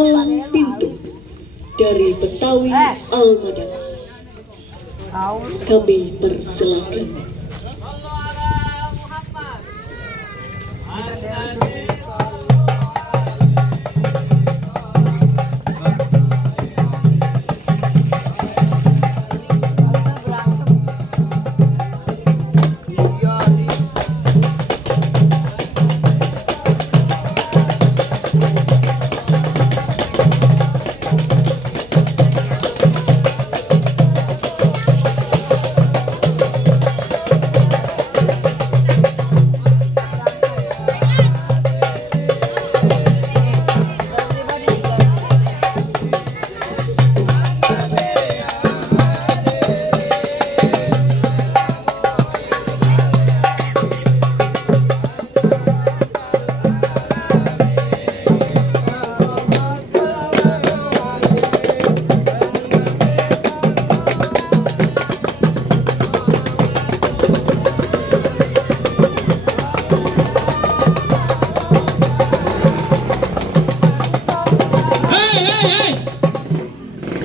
Alang Pintu dari Betawi Almadani. Kami persilakan.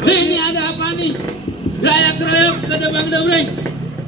Ini ada apa nih? Rayak-rayak kada bang dobreng.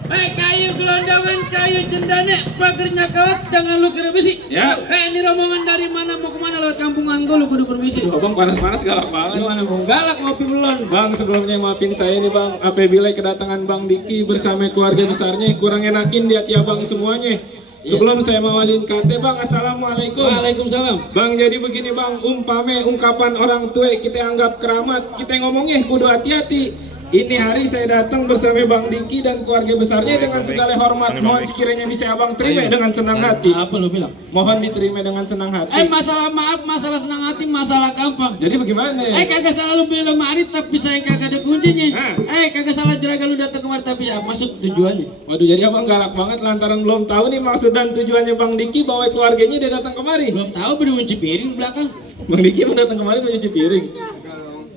Kayu gelondongan, kayu cendane, pagernya kawat, jangan lu kira besi. Ya. Ini rombongan dari mana mau kemana lewat kampungan gue, lu kudu permisi. Abang panas-panas galak banget. Gimana mau galak ngopi belum? Bang, sebelumnya maafin saya nih bang, apabila kedatangan Bang Diki bersama keluarga besarnya kurang enakin di hati abang semuanya. Sebelum saya mawalin kate bang, assalamualaikum. Waalaikumsalam. Bang, jadi begini bang, umpame ungkapan orang tua kita anggap keramat, kita ngomongnya kudu hati-hati. Ini hari saya datang bersama Bang Diki dan keluarga besarnya dengan segala hormat. Mohon sekiranya bisa abang terima dengan senang hati. Apa lu bilang? Mohon diterima dengan senang hati. Masalah maaf, masalah senang hati, masalah gampang. Jadi bagaimana? Kagak salah lu bilang mari tapi saya kagak ada kuncinya. Hah? Kagak salah jeraga lu datang kemari tapi ya masuk tujuannya. Waduh, jadi abang galak banget lantaran belum tahu nih maksud dan tujuannya Bang Diki bawa keluarganya dia datang kemari. Belum tahu baru mencuci piring belakang. Bang Diki mau datang kemari mau cuci piring.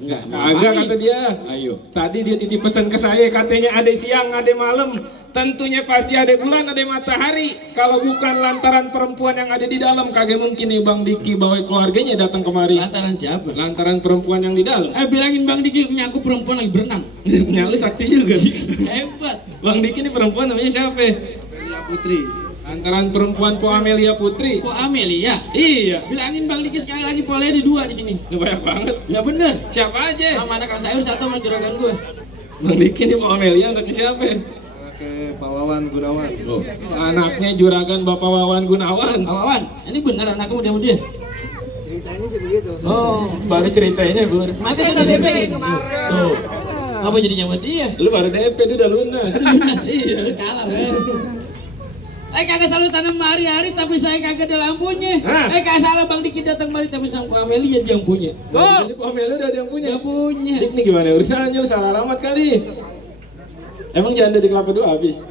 Enggak, Agak kata dia. Ayo. Tadi dia titip pesan ke saya, katanya ada siang, ada malam. Tentunya pasti ada bulan, ada matahari. Kalau bukan lantaran perempuan yang ada di dalam, kagak mungkin nih Bang Diki bawa keluarganya datang kemari. Lantaran siapa? Lantaran perempuan yang di dalam. Bilangin Bang Diki punya aku perempuan lagi berenang. Nyali sakti juga. Hebat. Bang Diki ini perempuan namanya siapa? Amelia Putri. Lantaran perempuan Po Amelia Putri. Po Amelia. Iya. Bilangin Bang Diki sekali lagi boleh ada dua di sini. Udah banyak banget. Ya bener. Siapa aja? Sama anak sayur satu sama juragan gue. Bang Diki ini Po Amelia anaknya siapa? Anaknya Pak Wawan Gunawan. Oh, anaknya juragan Bapak Wawan Gunawan. Awan, ini bener anakku muda-muda. Ceritanya sih begitu. Oh, baru ceritanya Bur. Maka sudah DP. Tuh. Apa jadinya sama dia? Lu baru DP, dia udah lunas. Lunas iya, kalah men. Kagak selalu tanam hari-hari tapi saya kagak ada lampunya. Hah? Kagak salah Bang Diki datang mari tapi sang Po Amelia dia yang punya. Oh, jadi Po Amelia udah ada yang punya. Dia punya. Dik nih gimana urusannya, lu salah alamat kali. Emang janda di Kelapa Dua habis?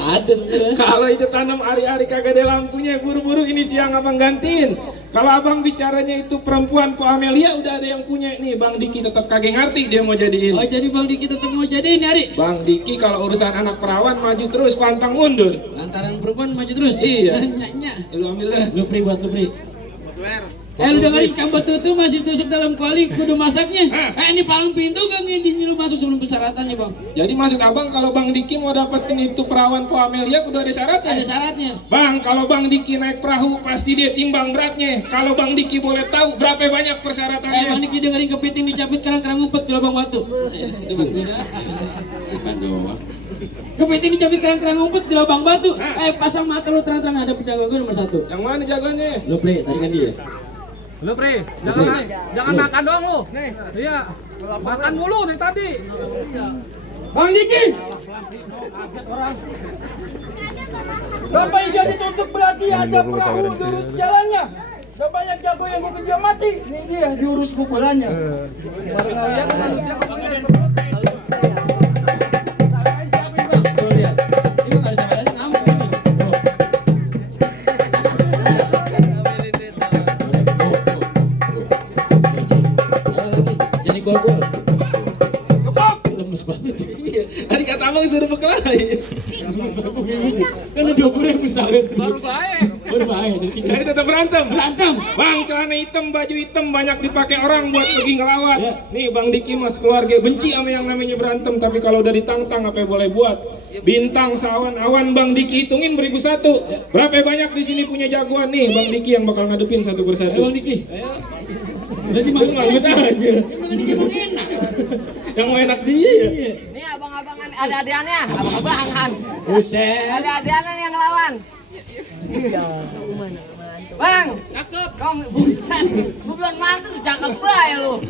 Ada sebenarnya. Kalau itu tanam hari-hari kagak ada lampunya, buru-buru ini siang abang gantiin. Kalau abang bicaranya itu perempuan Po Amelia udah ada yang punya nih, Bang Diki tetap kagak ngerti dia mau jadiin. Oh jadi Bang Diki tetap mau jadiin hari? Bang Diki kalau urusan anak perawan maju terus pantang mundur. Lantaran perempuan maju terus? Iya. Nyak-nyak. Lu ambil dah. Lu pri buat lu pri. Lu dengerin kabar tuh masih tusuk dalam kuali kudu masaknya. Ini paling pintu gak nginding lu masuk sebelum persyaratannya Bang. Jadi maksud abang kalau Bang Diki mau dapetin itu perawan Po Amelia kudu ada syaratnya? Ada syaratnya. Bang, kalau Bang Diki naik perahu pasti dia timbang beratnya. Kalau Bang Diki boleh tahu berapa banyak persyaratannya? Bang Diki dengerin kepiting dicapit kerang-kerang ngumpet di lubang batu. Itu Bang Diki. Bukan doang. Kepiting dicapit kerang-kerang ngumpet di lubang batu. Pasang mata lu terang-terang ada penjaga gue nomor 1. Yang mana jagoannya? Lu pri, tadi kan dia. Lu Pri, jangan makan doang lu. Iya. Makan mulu dari tadi. Bang Diki! Bapak yang jadi tusuk berarti ada perahu diurus jalannya. Udah banyak jago yang gue kejar mati. Ini dia diurus pukulannya. Tuh lihat. Ini enggak ada sampean ngamuk ini. Jadi gol-gol. Lemes banget. Iya. Tadi kata abang suruh bekelahi. Kan udah 20.000 misalnya. Baru baik. Berbahaya jadi tikus. Jadi tetap berantem. Berantem. Bang, celana hitam, baju hitam banyak dipakai orang buat pergi ngelawat. Ya. Nih Bang Diki mas keluarga benci sama yang namanya berantem, tapi kalau udah ditantang apa yang boleh buat. Bintang sawan-awan Bang Diki hitungin beribu satu. Berapa banyak di sini punya jagoan nih Bang Diki yang bakal ngadepin satu persatu. Bang Diki. Udah dimakan Ngadepin aja. Bang Diki mau enak. Yang mau enak dia ya. Nih abang-abangan ada adiannya, abang-abangan. Buset. Ada adiannya yang ngelawan. Bang, kong buset. Gua belum mantu cakep bae lu.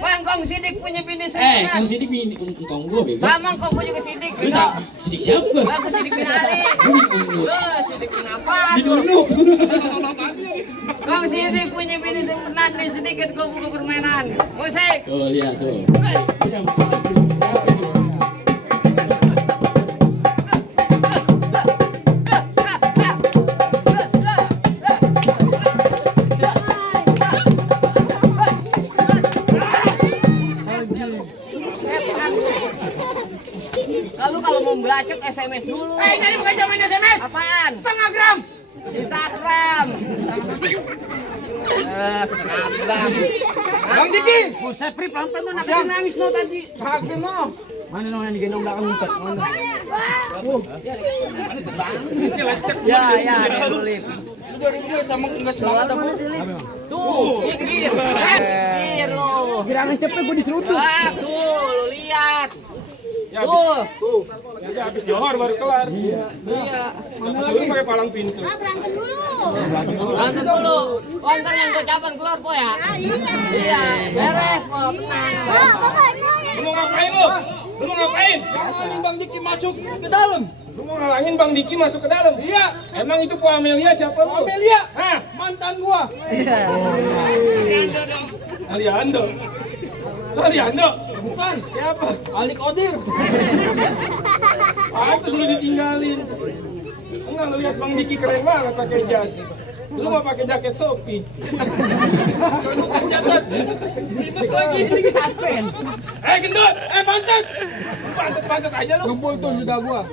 Bang, kong sidik punya bini Kang sembilan. Sidik bini engkong gua bego. Sama kong gua juga sidik. Lu Sidik siapa? Aku sidik bin Ali. Lu sidik bin apa? Dinunuk. Kong sidik punya bini sembilan nih sedikit gua buka permainan. Musik. Tuh lihat tuh. Tidak ada siapa ini? Lalu kalau mau belacok SMS dulu. Jadi bukan zaman SMS. Apaan? Setengah gram. Instagram. Setengah gram. Bang Diki. Buset, Pri, pelan-pelan tuh nak nangis no tadi. Haknya no. Mana no yang digendong belakang ngumpet? Mana? Ya, ada dulit. Dari gue sama enggak semangat apa? Tuh, pikir lo. Gerangan cepet gua diseruduk. Tuh, lu lihat. Ya Tuh. ya habis johor baru kelar. Iya. Suruh pakai palang pintu. Berantem dulu. Oh, ntar yang gocapan keluar po ya. Iya, beres po, tenang. Lu mau ngapain lu? Lu mau ngapain? Ngalangin Bang Diki masuk ke dalam. Lu mau ngalangin Bang Diki masuk ke dalam? Iya. Emang itu Po Amelia siapa lu? Amelia. Hah? Mantan gua. Aliando. Lu Aliando? Bukan. Siapa? Alik Odir. Ah, terus lu ditinggalin. Enggak, lu lihat Bang Diki keren banget pakai jas. Lu mau pakai jaket Shopee. Catat. Terus lagi ini suspend. Gendut. Pantat. Pantat aja lu. Ngebul tuh lidah gua.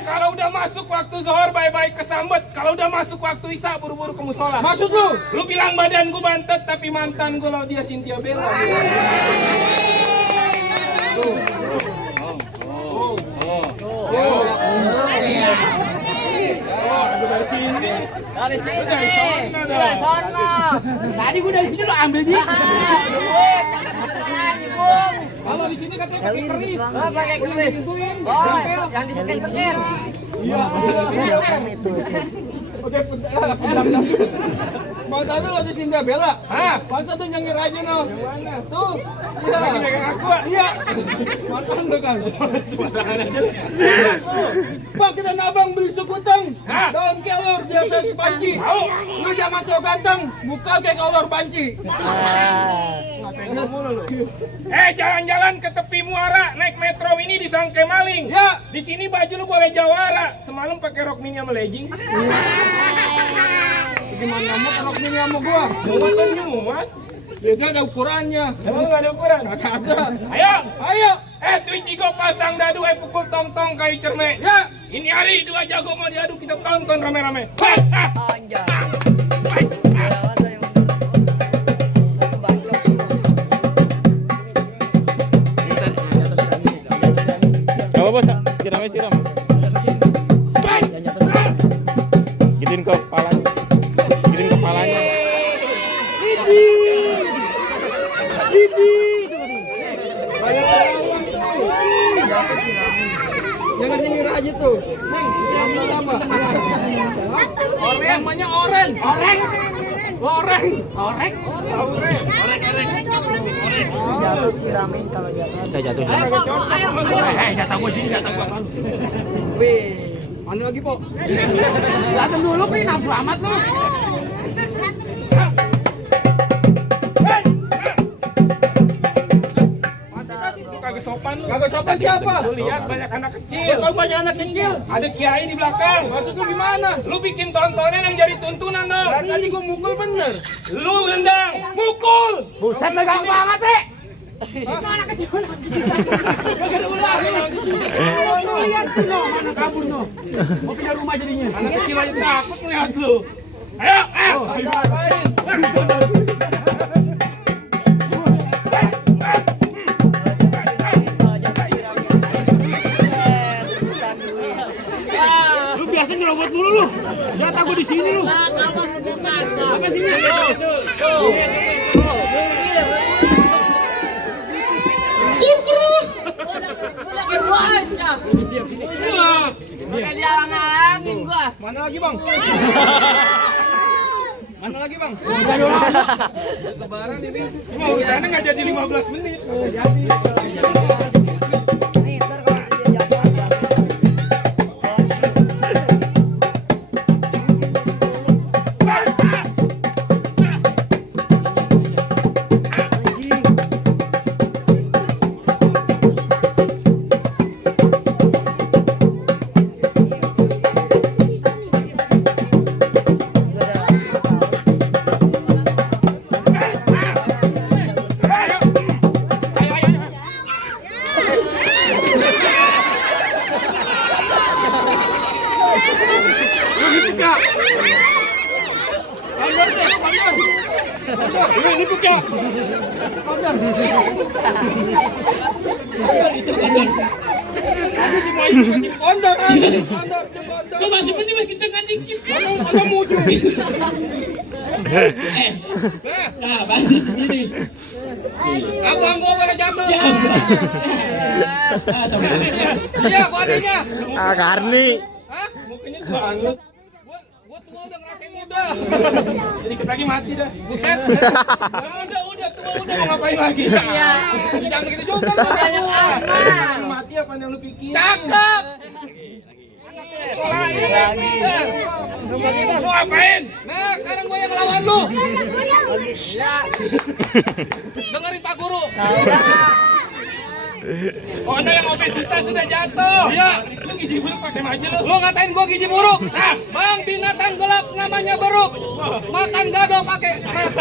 Kalau udah masuk waktu zuhur baik-baik kesambet. Kalau udah masuk waktu isya buru-buru ke musola. Maksud lu? Lu bilang badan gua bantet tapi mantan gua lo dia Cynthia Bella. Dari sini. Dari sini. Dari sono dong. Dari sono. Tadi gua dari sini lo ambil dia. Duit, kagak kesengaja, Bung. Kalau di sini katanya pakai keris. Oh, pakai keris. Oh, yang disekin-sekin. Iya. Oke, pedang. Mantan lu ada Cynthia Bella. Hah? Masa tuh nyengir aja no. Tuh. Lagi Iya. megang aku. Iya. Mantan lu kan. Bang, kita nabang beli sekuteng. Hah? Daun kelor di atas panci. Tahu? Lu jangan sok ganteng, muka kayak kolor panci. Jalan-jalan ke tepi muara naik metro ini disangke maling. Ya. Di sini baju lu boleh jawara. Semalam pakai rok mini sama legging. Gimana mau rok mini sama gua? Muat kan muat. Ya dia ada ukurannya. Emang lu gak ada ukuran? Kagak ada. Ayo. Ayo. Twitch Igo pasang dadu pukul tong-tong kayu cerme. Ya. Ini hari dua jago mau diadu kita tonton rame-rame. Apa bos? Siram. Gituin ke kepalanya. Jangan nyengir aja tuh. Neng, sama. Namanya Oren. Jatuh siramin kalau jatuh. Kita jatuh. Jatah gua sini, jatah gua. Wih. Mana lagi, Po? Berantem dulu, Pri, nafsu amat lu. Kagak sopan lu. Kagak sopan siapa? Lu lihat banyak anak kecil. Tahu banyak anak kecil. Ada kiai di belakang. Maksud lu gimana? Lu bikin tontonan yang jadi tuntunan dong. Dari tadi gua mukul bener. Lu nendang. Mukul! Buset, legang banget, Pri. Anak kecil aja takut ngeliat lu. Ayo, ayo. Lu biasa nyerobot mulu lu. Jangan takut di sini lu. Apa sini? Pakai dialang-alangin gua. Mana lagi bang? Mana lagi bang? Lebaran ini. Cuma urusannya nggak jadi 15 menit. Nih, ntar kalau dia jatuh. Ini buka. Aku semua ini kondor kan. Coba sebenarnya mas kencengkan dikit. Ada muju. Nah, masih begini. Abang gua pada jatuh. Ah, sama ini. Iya, bodinya. Karni. Hah? Mukanya banget. Gua tua udah ngerasain muda. Jadi dikit lagi mati dah. Buset. Udah tua udah mau ngapain lagi? Iya. Jangan gitu juga lu. Mati apa yang lu pikir? Cakep. Sekolah lagi. Lu ngapain? Nah, sekarang gua yang ngelawan lu. Dengerin Pak Guru. Oh, Anda yang obesitas sudah jatuh. Iya. Lu gizi buruk pakai maju lu. Lu ngatain gua gizi buruk. Ah, Bang, binatang gelap namanya beruk. Makan gado pakai. Bang,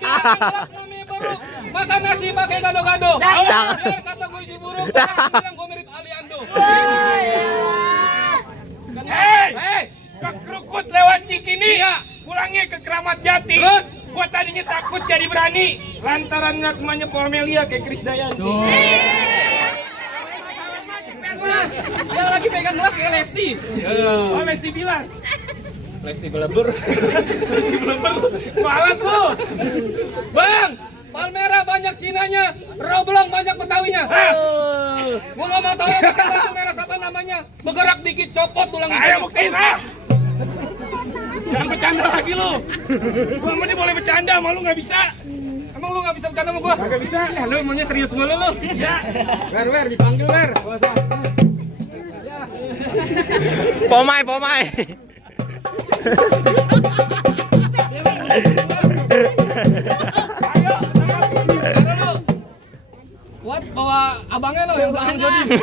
binatang gelap namanya beruk. Makan nasi pakai gado-gado. Biar kata gua gizi buruk, orang bilang gua mirip Aliando. Hei, ke Krukut lewat Cikini. Iya. Pulangnya ke Keramat Jati. Terus? Gua tadinya takut jadi berani lantaran namanya Pomelia kayak Krisdayanti. Dia lagi pegang gelas kayak Lesti. Oh, Lesti bilang. Lesti belebur. Lesti belebur. Kualat lu. Bang, Palmera banyak Cinanya, Roblong banyak Betawinya. Gua nggak mau tahu yang pakai baju merah siapa namanya. Bergerak dikit copot tulang. Ayo buktiin ah. Jangan bercanda lagi lu. Gua sama dia boleh bercanda, sama lu nggak bisa. Emang lu nggak bisa bercanda sama gua? Nggak bisa. Ya lu maunya serius mulu lu. Ya. Wer, dipanggil Wer. Pomai. Ayo, lu. Buat bawa abangnya lo yang belakang Jody.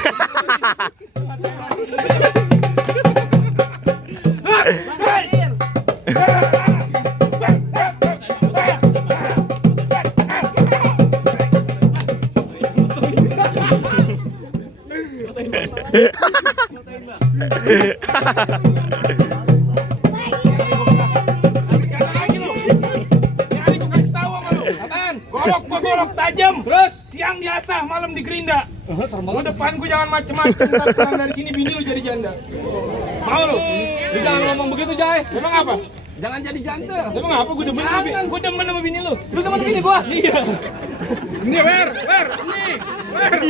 Golok tajam, terus siang diasah, malam digerinda. Lu depan gua jangan macem-macem, ntar pulang dari sini bini lu jadi janda. Mau lu? Lu jangan ngomong begitu, Jai. Emang apa? Jangan jadi janda. Emang apa? Gua demen sama bini lu. Lu demen sama bini gua? Iya. Ini Wer, ini. Wer.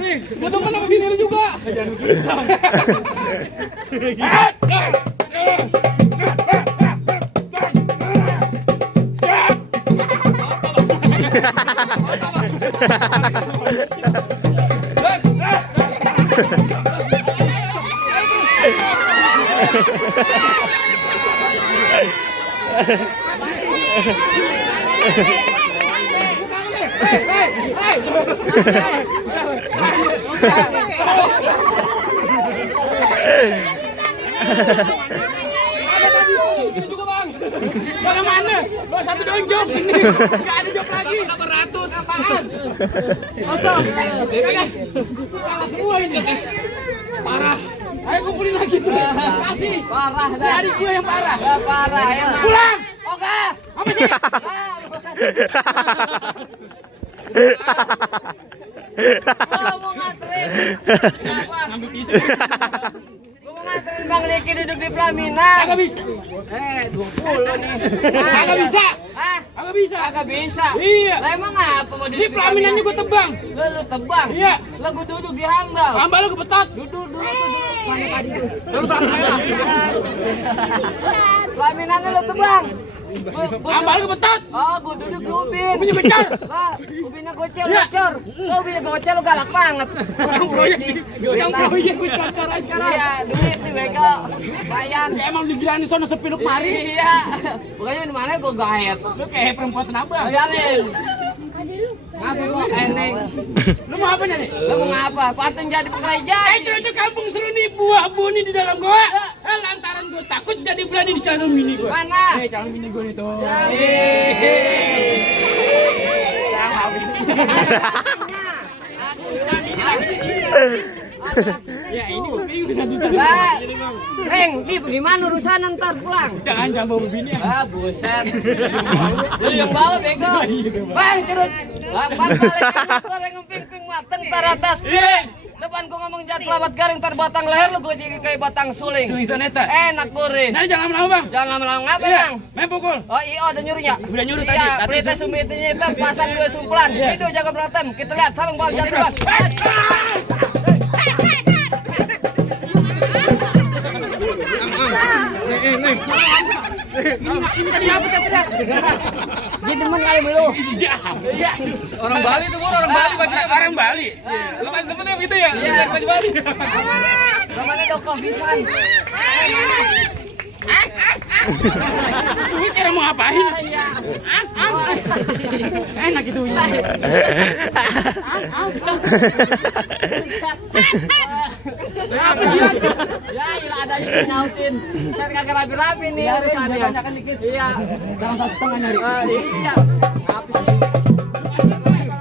Nih, gua demen sama bini lu juga. Jangan begitu. Mana mana? Lo satu doang job ini. Enggak ada job lagi. 800 apaan? Kosong. Kalah semua ini. Parah. Ayo kumpulin lagi tuh. Kasih. Parah dah. Adik gue yang parah. Ya parah emang. Pulang. Oke. Apa sih? Gua mau nganterin. Kenapa? Ambil tisu. Gua mau nganterin Bang Diki duduk di pelaminan. Kagak bisa. 20 nih. Kagak bisa. Hah? Kagak bisa. Kagak bisa. Iya. Lah emang apa mau duduk Ini pelaminannya gue tebang. Lu tebang? Iya. Lah gua duduk di hambal. Tambah lu kebetot. Duduk dulu tuh dulu. Mana tadi tuh? Lu terakhir lah. Pelaminannya lu tebang. Tambah lu kebetot. Oh, gua duduk di ubin. Ubinnya becor. Lah, ubinnya gocel, Iya. bocor. So, ubinnya gocel lu galak banget. Yang proyek gue cocor aja sekarang. Iya, duit nih bego. Bayan. Ya emang digilani sono sepi lu kemari. Iya. Pokoknya di mana gua gaet. Lu kayak perempuan abang. Bayangin. Ngapain lu eneng? Lu mau apa nih? Lu mau ngapa? Patun jadi pekerja. Itu kampung seru nih buah buni di dalam goa. Lantaran gue takut jadi berani di calon mini gue. Mana? Calon mini gue itu. Ya ini gue bingung nanti. Neng, di gimana urusan ntar pulang? Jangan bawa bini ya. Ah, buset. Lu yang bawa bego. Bang, cerut. Bang, balik goreng emping-ping mateng tar atas piring. Depan gua ngomong jangan kelabat garing tar batang leher lu gua jadi kayak batang suling. Suling soneta. Enak gurih. Nah jangan lama-lama bang. Jangan lama-lama ngapa, Iya, Bang? main pukul. Oh iya, udah nyuruh ya? Udah nyuruh tadi. Iya, Tadi pelita sumitinya itu pasang 2 sumpulan. Itu jaga berantem. Kita lihat sabang bal jatuh. Ini tadi apa teriak? Dia demen kali dulu. Iya. Orang Bali tuh orang Bali baca orang Bali. Lu kan temennya gitu ya? Iya. Baju Bali. Namanya Doko Pisan. Ini kira mau ngapain? Iya. Enak itu. Apa sih? Ya, gila ada yang nyautin. Saya kagak rapi-rapi nih urusannya. Tanyakan dikit. Iya. Jangan 1,5 nyari. Iya. Apa sih?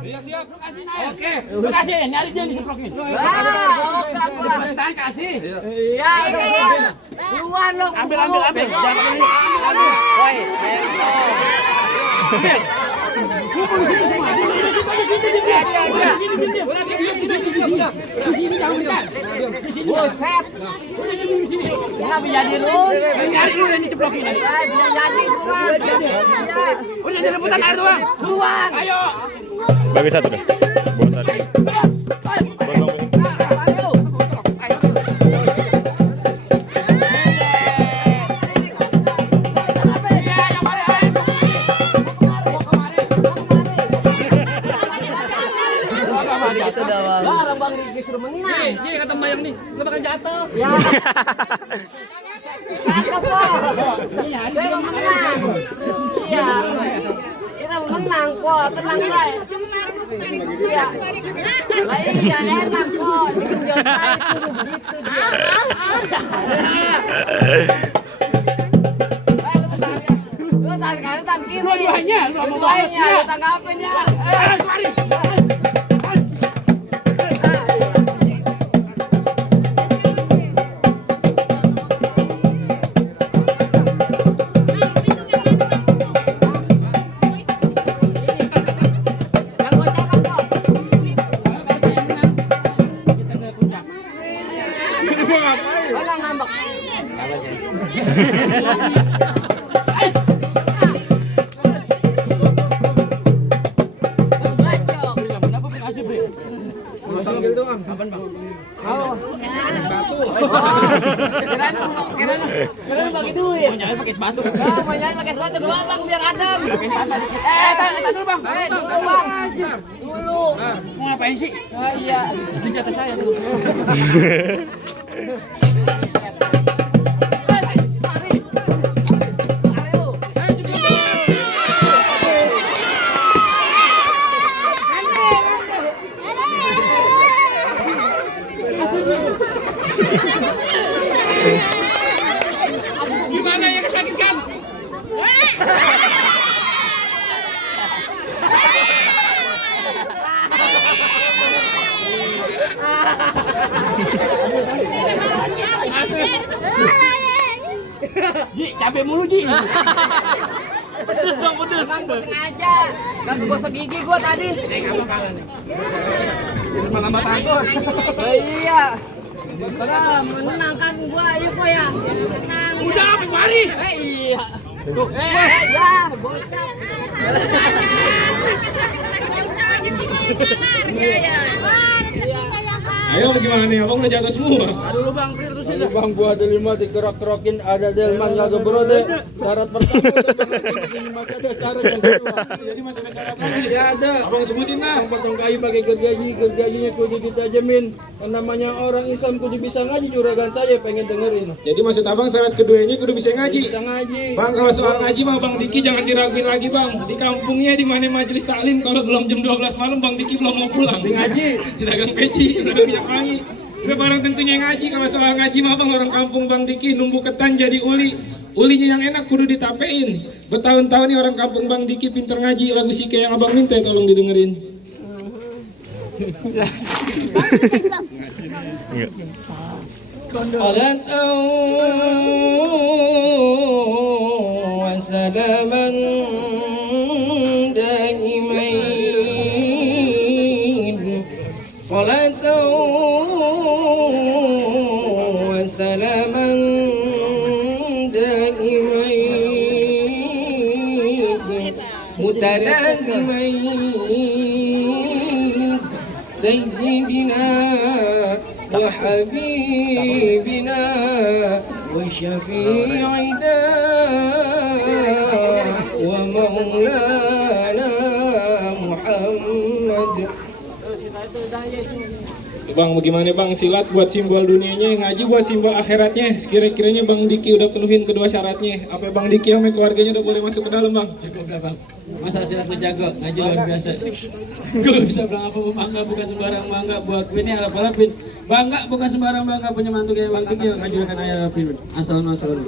Iya siap. Lu kasih naik. Oke. Lu kasih nyari dia yang disemprot nih. Cepetan kasih. Iya, buruan lo. Ambil. Jangan ini. Woi, buset. Kenapa jadi terus? Nyari lu yang diceplokin. Ya, dia jadi buruan. Udah jadi rebutan air doang. Buruan. Ayo. Bagi satu deh. Buat tadi. Ayo. Orang Bang Riki suruh menang. Dia kata Bayang nih, lu bakal jatuh. Ya. Cakep kok. Saya mau menang. Iya. Kita mau menang kok, tenang lah. Iya. Lah iya enak kok. Digenjot saya dulu begitu dia. Lu tahan kanan, tahan kiri. Dua-duanya, lu mau banget. Dua-duanya, lu tanggapin ya. Mari. Yang gua cakap kok. Mana ngambek? Kirain bagi duit. Jangan pakai sepatu. Oh, mau nyanyi pakai sepatu gua bang biar adem. Tahan dulu bang. Dulu bang. Dulu. Mau ngapain sih? Oh iya. Di atas saya tuh. Gimana ya kesakitan? Ji, cabe mulu Ji. Pedes dong, pedes. Emang gue sengaja. Gak kegosok gigi gue tadi. Malah takut. Oh iya. Wah, menenangkan gue, ayo kok ya. Tenang. Udah apa kemari? Iya. Ya, bocah. Ayo gimana nih, abang udah jatuh semua. Aduh lu Bang, Prir terus Lalu bang buah delima dikerok-kerokin ada delman lagu berode. Syarat pertama ini masih ada syarat yang kedua. Jadi masih ada syarat lagi. Ya ada. Abang sebutin lah. Yang potong kayu pakai gergajinya kudu kita jamin. Yang namanya orang Islam kudu bisa ngaji, juragan saya pengen dengerin. Jadi maksud abang syarat keduanya kudu bisa ngaji. Bisa ngaji. Bang, kalau soal ngaji mah Bang Diki jangan diraguin lagi Bang. Di kampungnya di mana majelis taklim kalau belum jam 12 malam Bang Diki belum mau pulang. Di ngaji. Di dagang peci, dagang minyak wangi. Udah barang tentunya ngaji. Kalau soal ngaji mah Bang orang kampung Bang Diki numbu ketan jadi uli. Ulinya yang enak kudu ditapein. Bertahun-tahun nih orang kampung Bang Diki pinter ngaji. Lagu Sike yang abang minta tolong didengerin. Salatan wa salaman daimain. Salatan wa salaman daimain mutalazimain sayyidina وحبيبنا وشفيعنا ومولانا محمد. Bang, bagaimana Bang, silat buat simbol dunianya, ngaji buat simbol akhiratnya. Sekira-kiranya Bang Diki udah penuhin kedua syaratnya. Apa Bang Diki sama keluarganya udah boleh masuk ke dalam Bang? Cukup dah Bang. Masa silat lu jago, ngaji luar biasa. Gue gak bisa bilang apa bangga, bukan sembarang bangga. Buat gue ini alap-alapin. Bangga bukan sembarang bangga, punya mantu kayak Bang Diki. Ngaji kan ayah alapin. Asal-asal.